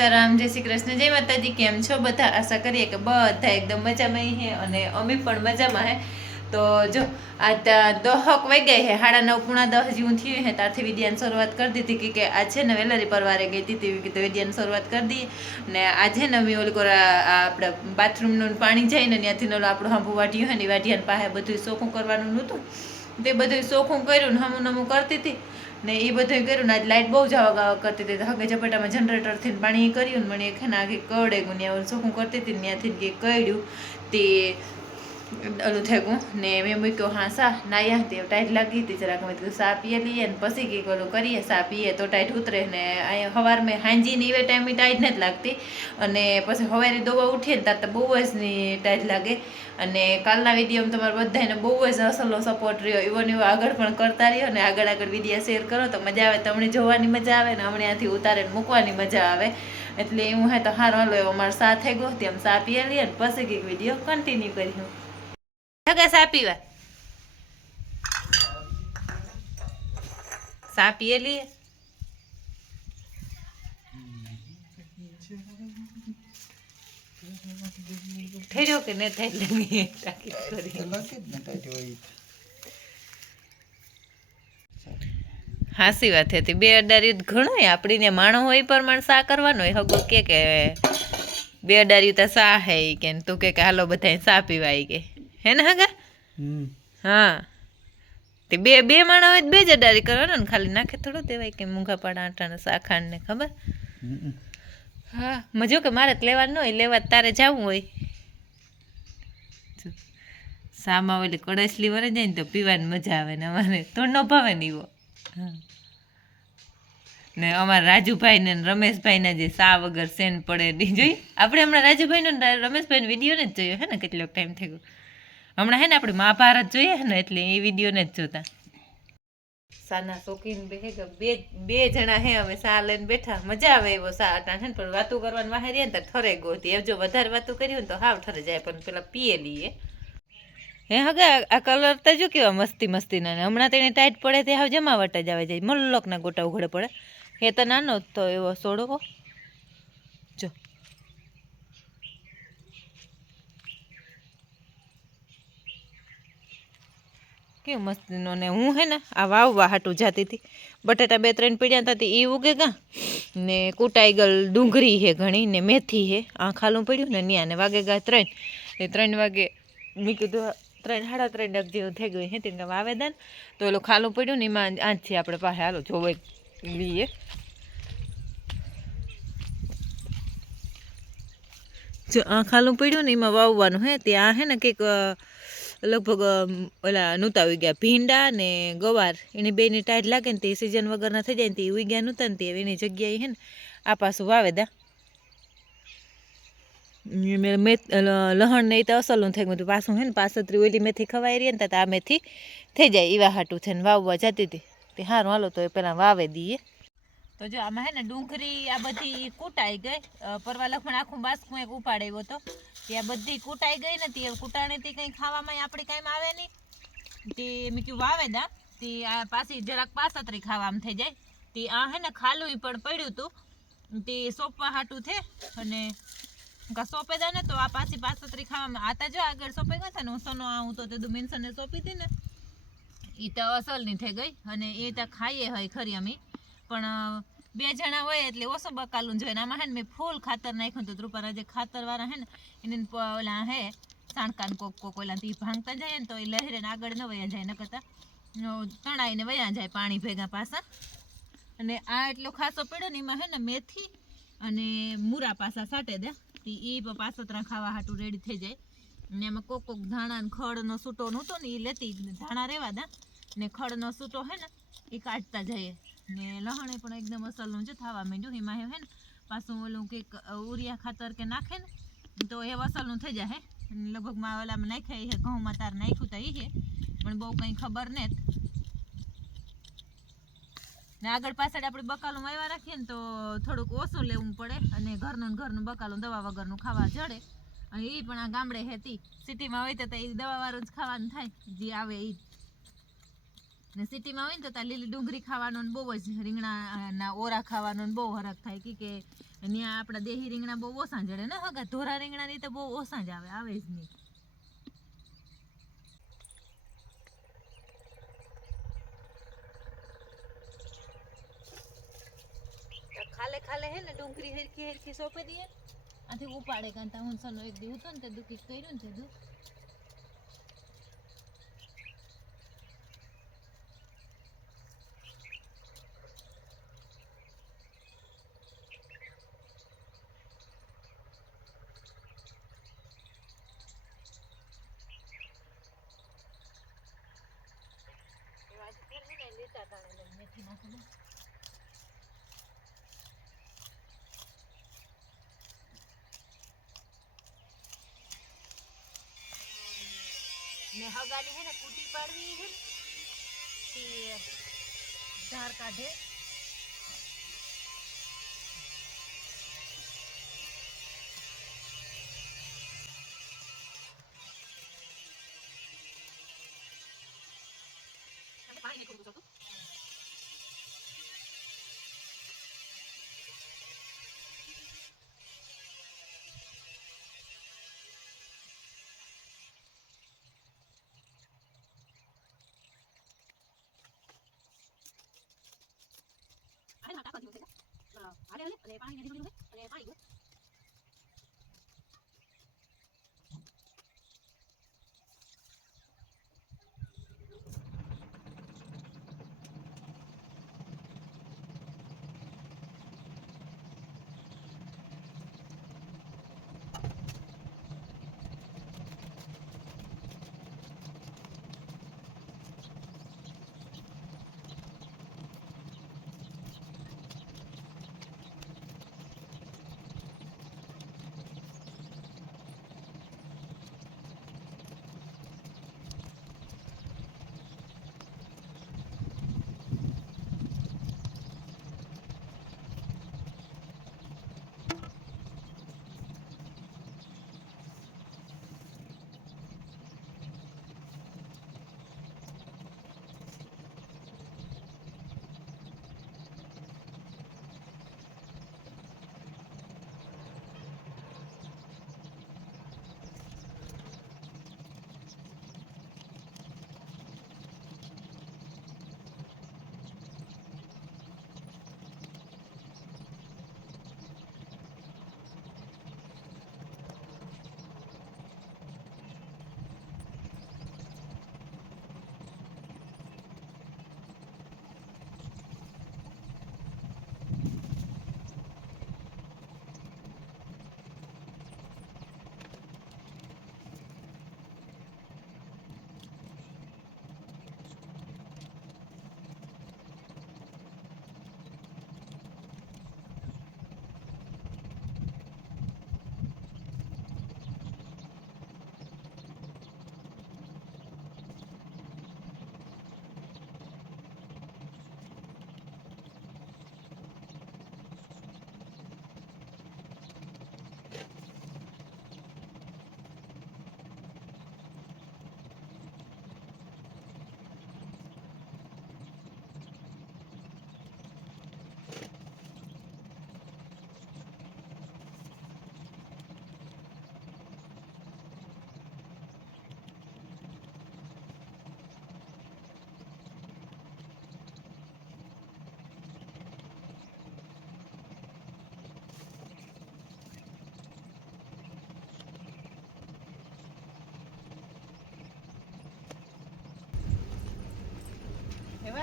સીતારામ જય શ્રી કૃષ્ણ, જય માતાજી, કેમ છો? બધા આશા કરીએ કે બધા એકદમ મજામાં હે અને અમે પણ મજામાં હે. તો જો, આ ત- દહક વાગ્યા હે, સાડા નવ પૂણા દસ જેવું થયું હે, ત્યારથી વિદ્યાની શરૂઆત કરી દીધી કે કે આજે છે ને વેલારી પરવારે ગઈ હતી કીધું વિદ્યાની શરૂઆત કરી દઈએ ને આજે ને અમે ઓલી કોરા, આ આપણે બાથરૂમનું પાણી જાય ને ત્યાંથી ઓલું આપણું હાંભું વાઢ્યું હોય ને વાટિયાને પાસે બધું ચોખ્ખું કરવાનું નહોતું. તે બધું ચોખ્ખું કર્યું ને હમું નમું કરતી હતી. ને એ બધું કર્યું ને આજ લાઇટ બહુ જવા ગાવા કરતી હતી. હગે ઝપેટામાં જનરેટરથી પાણી કર્યું ને મને એક ને આખી કડે ગું ત્યાં ચોખ્ખું કરતી હતી ત્યાંથી કે કડ્યું તે ઓલું થઈ ગયું ને મેં મૂક્યો, હા, સા. નાયા તે ટાઈટ લાગી હતી, જરાક મેં કીધું, સા પીએ લઈએ ને પછી કંઈક ઓલું કરીએ, સા પીએ તો ટાઈટ ઉતરે. ને અહીંયા સવાર મેં હાંજી ને એવે ટાઈમે ટાઈટ નથી લાગતી. અને પછી સવારે દોવા ઉઠીએ ને ત્યારે તો બહુ જ ની ટાઈટ લાગે. અને કાલના વિડીયોમાં તમારે બધાને બહુ જ અસલો સપોર્ટ રહ્યો, એવો ને એવો આગળ પણ કરતા રહ્યો ને આગળ આગળ વિડીયા શેર કરો તો મજા આવે, તમને જોવાની મજા આવે ને હમણાંથી ઉતારે ને મૂકવાની મજા આવે. એટલે એવું હે તો સારું હાલો એવો મારો સા થઈ ગયો તેમ સા પીએ લઈએ ને પછી કંઈક વીડિયો કન્ટિન્યુ કર્યું હગા સા પીવા? સા પીએ લઈએ રહ્યો કે ને થઈ લઈએ તાકીદ કરી. હાસી વાત હતી. બે અડાર્યું ઘણું આપણી ને માણો હોય પ્રમાણે સા કરવાનો હોય. હગો કે કે બે અડાર્યું તો સા હે કે તું કે કે હાલો બધા સા પીવાય કે. હે ને હગા? હા. તે બે બે માણા હોય તો બે જ અડારી કરવાનો ને ખાલી નાખે થોડું દેવાય કે મૂંગા પાડા આટાને શાખાને ને ખબર? હા. મજો કે મારે તો લેવાનું ન હોય લેવા તારે જવું હોય. સામા ઓલી કડસલી વરે જાય ને તો પીવાની મજા આવે ને અમારે. તો ન ભાવે ને એવો ને અમારા રાજુભાઈ ને રમેશભાઈ ના જે સા વગર સેન પડે જોઈ? આપણે હમણાં રાજુભાઈ નો રમેશભાઈ નો વીડિયો ને જ જોયો હે ને? કેટલો ટાઈમ થઈ ગયો હમણાં હે ને આપણે મહાભારત જોઈએ ને એટલે એ વિડીયોને જ જોતા. સાના શોખીન બે બે બે જણા હે, અમે સા લઈને બેઠા. મજા આવે એવો સા અટાણ હે ને, પણ વાતું કરવાની વાહે રહીએ ને તો ઠરે ગોતી. એમ જો વધારે વાતું કરી ને તો હાવ ઠરે જાય, પણ પેલા પીએ લઈએ હે, હગા, આ કલર તો જો કેવા મસ્તી મસ્તીના ને. હમણાં તેને ટાઈટ પડે તે હાવ જમાવટ જ આવે જાય મલ્લોકના ગોટા ઉઘડે પડે. એ તો નાનો તો એવો સોડવો કેવું મસ્તીનો ને હું હે ને આ વાવવા હાટું જાતી હતી. બટેટા બે ત્રણ પીડ્યા હતા એ ઉગે ગા. ને કુટાઈગલ ડુંગળી હે ઘણી ને મેથી હે. આ ખાલું પડ્યું ને ન્યા ને વાગે ગા ત્રણ. એ ત્રણ વાગે મેં કીધું ત્રણ સાડા ત્રણ ડગ જેવું થઈ ગયું હે તેને વાવેદાન. તો એલું ખાલું પડ્યું ને એમાં આજથી આપણે પાસે હાલો જોવે લઈએ જો આ ખાલું પડ્યું ને એમાં વાવવાનું હે. ત્યાં હે ને કંઈક લગભગ ઓલા નૂતા ઉગ્યા ભીંડા ને ગવાર, એની બેની ટાઈટ લાગે ને તે સિઝન વગરના થઈ જાય ને તે ઉગ્યા નહોતા ને તે એની જગ્યાએ હે ને, આ પાછું વાવે દા મેથ લહણ નહીં તો અસલું થઈ ગયું. પાછું હે ને પાસત્રી ઓલી મેથી ખવાઈ રહી ને તો આ મેથી થઈ જાય. એવા હાટું છે ને વાવવા જતી હતી. તે સારું હાલો તો એ પહેલાં વાવે દઈએ તો જો આમાં હે ને ડુંગળી આ બધી કૂટાઈ ગઈ. પરવા લખમણ આખું બાસકું એક ઉપાડાવ્યો હતો. ત્યાં બધી કૂટાઈ ગઈ ને તે કૂટાણીથી કંઈ ખાવામાં આપણે કાંઈ આવે નહીં. તે મેં કહ્યું વાવે દા તે આ પાછી જરાક પાસતરી ખાવામાં થઈ જાય. તે આ હે ને ખાલું પણ પડ્યું હતું તે સોંપવા હાટું છે અને સોંપે દે ને તો આ પાછી પાસતરી ખાવામાં આતા જો આગળ સોંપે ગયા હતા ને હું સનો આવું તો તે મેન્સને સોંપી હતી ને. એ તો અસલની થઈ ગઈ અને એ તો ખાઈએ હોય ખરી અમે. પણ બે જણા હોય એટલે ઓછો બકાલું જોઈએ આમાં હે ને મેં ફૂલ ખાતર નાખ્યું હતું રૂપાના જે ખાતર વાળા હે ને, એને ઓલા હે, સાણકાન કોક કોક ઓલા એ ભાંગતા જાય ને તો એ લહેરે આગળ ન વયા જાય ન કરતા તણાઈને વયા જાય પાણી ભેગા પાછા અને આ એટલો ખાસો પડ્યો ને એમાં હે ને મેથી અને મૂરા પાસા સાટે દે એ પાસોતરા ખાવા હાટું રેડી થઈ જાય. ને એમાં કોક કોક ધાણા ને ખડનો સૂટો નહોતો ને એ લેતી ધાણા રેવા દા. ને ખડનો સૂટો હે ને એ કાઢતા જઈએ. ને લહણે પણ એકદમ અસલનું છે થવા માંડ્યું. એમાં હે ને, પાછું ઓલું કંઈક ઉરિયા ખાતર કે નાખે ને, તો એ અસલનું થઈ જાય, હે. લગભગમાં ઓલામાં નાખ્યા છે ઘઉંમાં તાર નાખ્યું તો એ છે, પણ બહુ કંઈ ખબર ને ને આગળ પાછળ આપણે બકાલું વાવ્યા રાખીએ ને તો થોડુંક ઓછું લેવું પડે, અને ઘરનું ઘરનું બકાલું દવા વગરનું ખાવા જડે. અને એ પણ આ ગામડે હેતી, સિટીમાં હોય તો એ દવાવાળું જ ખાવાનું થાય, જે આવે એ ને સિટીમાં હોય ને તો ત્યાં લીલી ડુંગળી ખાવાનો ને બહુ જ રીંગણાના ઓરા ખાવાનો ને બહુ હરખ થાય. કે કે ત્યાં આપણા દેહી રીંગણા બહુ ઓછા જડે. ને હગા ધોરા રીંગણાની તો બહુ ઓછા જ આવે આવે જ નહીં. ખાલે ખાલે હે ને ડુંગળી હેરખી હેરખી સોંપી દઈએ. આથી ઉપાડે કાં તા હું સનો એક દી હતો ને તે દુખી કર્યું ને તે દુ લેતા હતા મેથી નાખી ને હગાની હે ને કૂટી પાડવી હે ને ધાર કાઢે. પાણી અને પાણી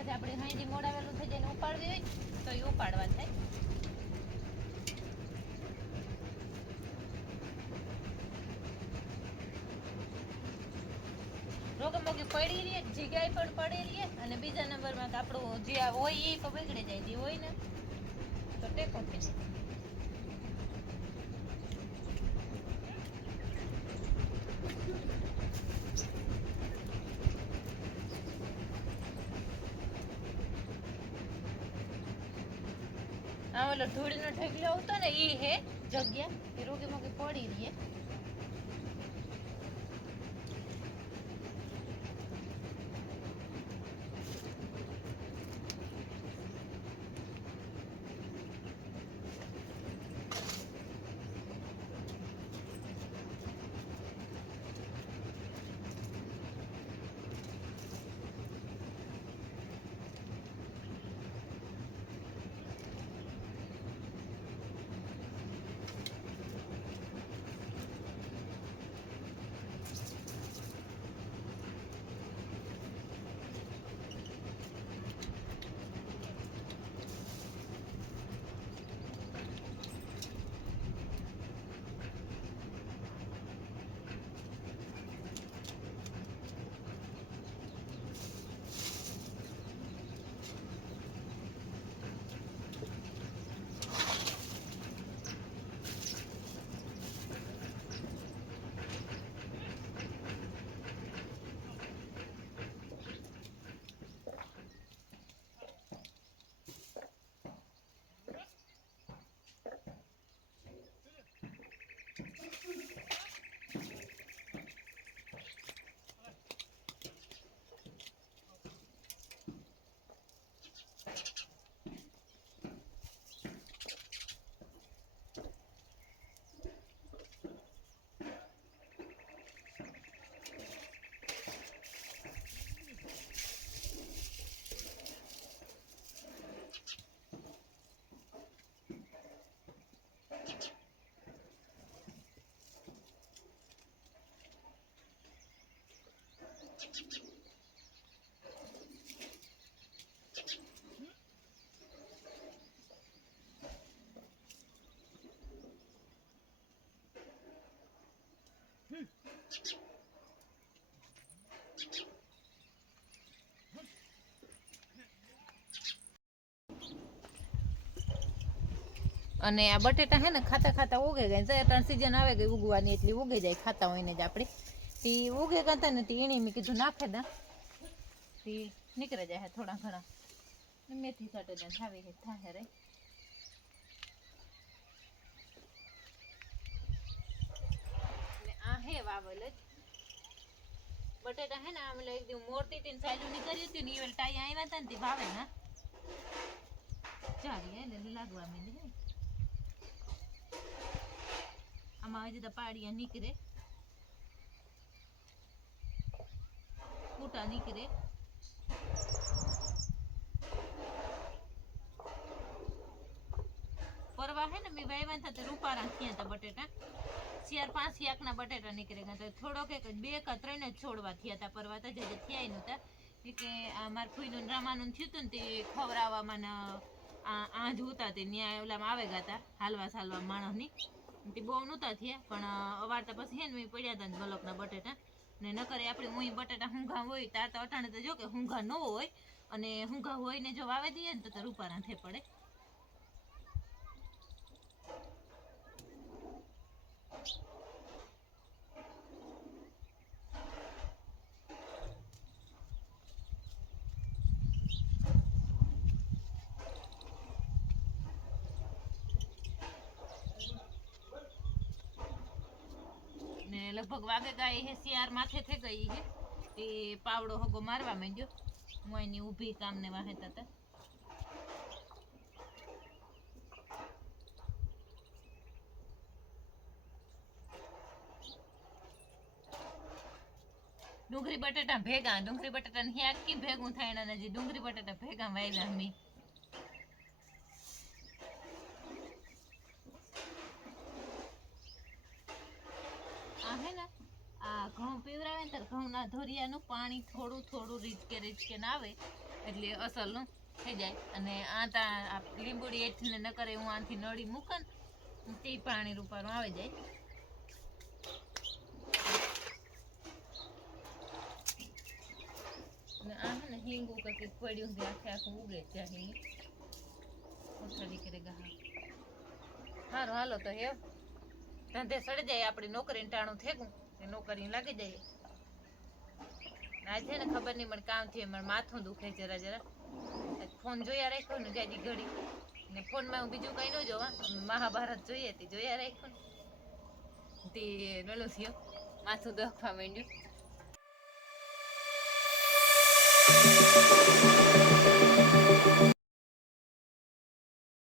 પછી આપણે હાંડી મોડાવેલું થઈ જાય ઉપાડવી હોય તો એ ઉપાડવા થાય. રોગે મોગે પડી રહીએ જગ્યાએ પણ પડી રહીએ અને બીજા નંબરમાં આપણું જે હોય એ તો બગડી જાય, જે હોય ને, તો ટેકો થઈ જાય આ ઓલો ધૂળનો ઢગલો આવતો ને ઈ હે જગ્યા એ રોગી મોગી પડી રહીએ અને આ બટેટા હે ને ખાતા ખાતા ઉગે જાય ત્રણ સિઝન આવે ગઈ ઉગવાની, એટલી ઉગે જાય ખાતા હોય ને જ આપણે. તે ઉગે કરતા ને તે એની મેં કીધું નાખે દા. તે નીકળે જાય થોડા ઘણા. ને મેથી સાટે જાય થાવી હે, થાહે રે. ને આ હે વાવલ જ. બટેટા હે ને આમ એટલે એકદમ મોટી તીન સાઈઝની કરી હતી ને એ ટાઈ આવ્યા હતા ને તે ભાવે ના ચાલી ને લાગવા માંડી આમાં હજી તો પાડિયા નીકળે. ફૂટા નીકળે. પરવા હે ને, મેં વાવ્યા હતા તે રૂપારા થયા હતા બટેટા. ચાર પાંચ યાકના બટેટા નીકળી ગયા હતા. થોડોક એક, બે કે ત્રણ જ છોડવા થયા હતા પરવા હતા જે થયા નહોતા. કે આ મારા ફૂઈનું રામાનું થયું હતું ને તે ખવડાવવામાં ને આંધ ઉતા તે ન્યાય ઓલામાં આવે ગયા હતા, હાલવા સાલવા માણસની. તે બહુ નહોતા થયા, પણ અવારતા પછી હે ને પડ્યા હતા ગલકના બટેટા. ને નકરે આપણે હું બટાટા હુંઘા હોય, તાર તો અટાણે તો જો કે હુંઘા ન હોય. અને હુંઘા હોય ને જો વાવે દઈએ ને તો રૂપારા થઈ પડે. લગભગ વાગે ગાય હે શિયાર માથે થઈ ગઈ હે. એ પાવડો હગો મારવા માંડ્યો. હું એની ઊભી કામને વાહેતા હતા ડુંગળી બટાટા ભેગા, ડુંગળી બટાટા ને આખી ભેગું થાય ને જે ડુંગળી બટાટા ભેગા વાયલા મી આ હે ને આ ઘઉં પીવરાવે ને ત્યારે ઘઉંના ધોરિયાનું પાણી થોડું થોડું રીચકે રીચકે ના આવે એટલે અસલનું થઈ જાય. અને આ તા લીંબુડી એઠને ન કરે હું આથી નળી મૂકન, તે પાણી રૂપારું આવી જાય. ને આ ને હિંગ કંઈક પડ્યું છે, આખે આખું ઉગે ત્યાં હિંગ. ગા સારું હાલો તો હે. ધંધે સડી જાય આપણી નોકરીને ટાણું થેગું. એ નોકરી લાગી જાય. ના છે ને ખબર નહીં, મને કામ થયું, મને માથું દુખે જરા જરા. ફોન જોયા રાખ્યો ને, ગાડી ઘડી. ને ફોનમાં હું બીજું કઈ ન જોવા. મહાભારત જોઈએ તે જોયા રાખ્યું ને. તે નલો થયો માથું દુખવા માંડ્યું.